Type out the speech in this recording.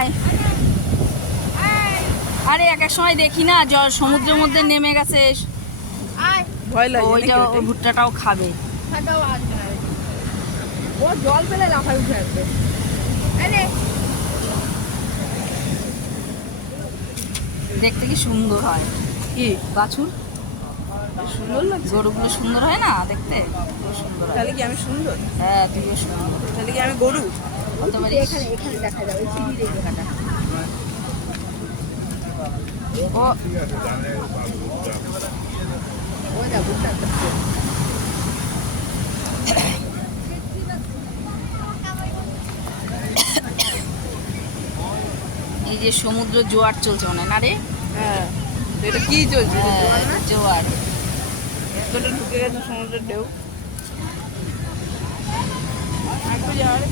আয় আরে এক এক সময় দেখি না জল সমুদ্রের মধ্যে নেমে গেছে। ভয় লাগে ওইটা ওই? ভুট্টাটাও খাবে। ও জল পেলে লাফায় উঠে আসবে। দেখতে কি সুন্দর হয়। কি? বাছুর? সুন্দর লাগছে? গরুগুলো সুন্দর হয় না দেখতে? খুব সুন্দর তাহলে কি আমি সুন্দর? হ্যাঁ তুইও সুন্দর। তাহলে কি আমি গরু? এখানে এখানে দেখা যাবে সিঁড়ির এই জায়গাটা ও। যে সমুদ্র জোয়ার চলছে মনে না রে? হ্যাঁ। এটা কি চলছে? জোয়ার? হ্যাঁ, জোয়ার। এতটা ঢুকে গেছে সমুদ্রের ঢেউ। যাওয়ার